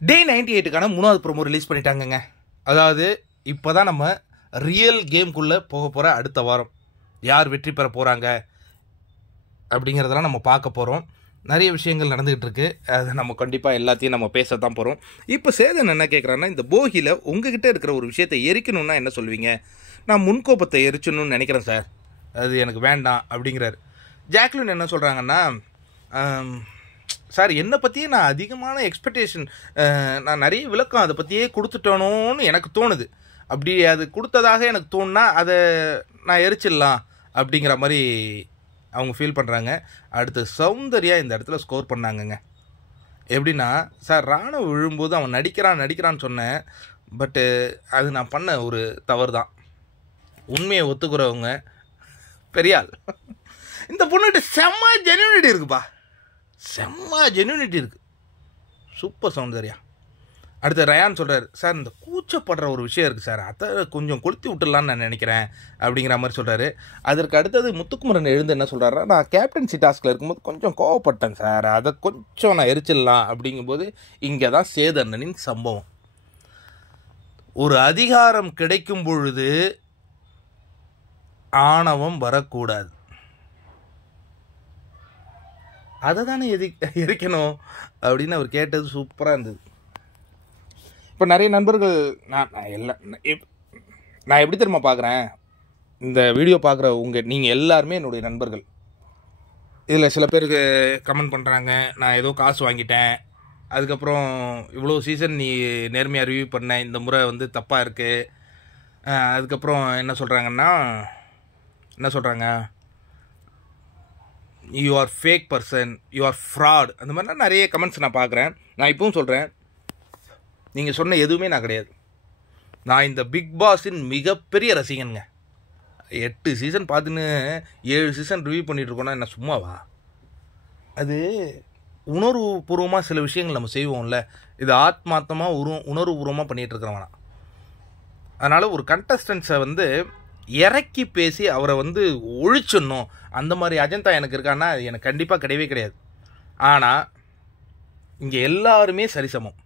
டே 98க்கான 3வது promo release பண்ணிட்டாங்கங்க. அதாவது இப்போ தான் நம்ம ரியல் கேம்குள்ளே போக போகிற அடுத்த வாரம் யார் வெற்றி பெற போகிறாங்க அப்படிங்கிறதெல்லாம் நம்ம பார்க்க போகிறோம். நிறைய விஷயங்கள் நடந்துகிட்டு இருக்கு. அது நம்ம கண்டிப்பாக எல்லாத்தையும் நம்ம பேச தான் போகிறோம். இப்போ சேதன் என்ன கேட்குறான்னா, இந்த போகியில் உங்ககிட்ட இருக்கிற ஒரு விஷயத்தை எரிக்கணும்னா என்ன சொல்வீங்க? நான் முன்கோபத்தை எரிச்சணும்னு நினைக்கிறேன் சார், அது எனக்கு வேண்டாம் அப்படிங்கிறாரு. ஜாக்லின் என்ன சொல்கிறாங்கன்னா, சார் என்னை பற்றியே நான் அதிகமான எக்ஸ்பெக்டேஷன், நான் நிறைய விளக்கம் அதை பற்றியே கொடுத்துட்டோன்னு எனக்கு தோணுது. அப்படி அது கொடுத்ததாக எனக்கு தோணுனா அதை நான் எரிச்சிடலாம் அப்படிங்கிற மாதிரி அவங்க ஃபீல் பண்ணுறாங்க. அடுத்து சௌந்தர்யா இந்த இடத்துல ஸ்கோர் பண்ணாங்கங்க. எப்படின்னா, சார் ராணுவ விழும்போது அவன் நடிக்கிறான்னு சொன்னேன், பட்டு அது நான் பண்ண ஒரு தவறு தான். உண்மையை ஒத்துக்கிறவங்க பெரியாள். இந்த பொண்ணுகிட்ட செம்ம ஜென்யூனிட்டி இருக்குப்பா, செம்ம ஜென்யூனிட்டி இருக்குது. சூப்பர் சௌந்தர்யா. அடுத்து ரயான் சொல்கிறார், சார் இந்த கூச்சப்படுற ஒரு விஷயம் இருக்குது சார், அதை கொஞ்சம் கொளுத்தி விட்டுடலான்னு நான் நினைக்கிறேன் அப்படிங்கிற மாதிரி சொல்கிறாரு. அதற்கு அடுத்தது முத்துக்குமரன் எழுந்து என்ன சொல்கிறாருன்னா, நான் கேப்டன்சி டாஸ்கில் இருக்கும்போது கொஞ்சம் கோவப்பட்டேன் சார், அதை கொஞ்சம் நான் எரிச்சிடலாம் அப்படிங்கும்போது இங்கே தான் சேதண்ணனின் சம்பவம். ஒரு அதிகாரம் கிடைக்கும் பொழுது ஆணவம் வரக்கூடாது, அதை தானே எரிக்கணும் அப்படின்னு அவர் கேட்டது சூப்பராக இருந்தது. இப்போ நிறைய நண்பர்கள் நான் எப்படி தெரியுமா பார்க்குறேன், இந்த வீடியோ பார்க்குற நீங்கள் எல்லாருமே என்னுடைய நண்பர்கள். இதில் சில பேருக்கு கமெண்ட் பண்ணுறாங்க, நான் ஏதோ காசு வாங்கிட்டேன், அதுக்கப்புறம் இவ்வளோ சீசன் நீ நேர்மையாக ரிவ்யூ பண்ண, இந்த முறை வந்து தப்பாக இருக்குது. அதுக்கப்புறம் என்ன சொல்கிறாங்க, you are fake person, you are fraud, அந்த மாதிரிலாம் நிறைய கமெண்ட்ஸ் நான் பார்க்குறேன். நான் இப்பவும் சொல்கிறேன், நீங்கள் சொன்ன எதுவுமே நான் கிடையாது. நான் இந்த பிக் பாஸின் மிகப்பெரிய ரசிகனுங்க. 8 சீசன் பார்த்துன்னு 7 சீசன் ரிவ்யூ பண்ணிகிட்ருக்கோன்னா என்ன சும்மாவா? அது உணர்வுபூர்வமாக சில விஷயங்கள் நம்ம செய்வோம்ல, இது ஆத்மார்த்தமாக உணர்வுபூர்வமாக பண்ணிகிட்ருக்கிறவனா. அதனால் ஒரு கண்டஸ்டன்ஸை வந்து இறக்கி பேசி அவரை வந்து ஒழிச்சிடணும் அந்த மாதிரி அஜெண்டா எனக்கு இருக்கான்னா எனக்கு கண்டிப்பாக கிடையவே கிடையாது. ஆனால் இங்கே எல்லாருமே சரிசமம்.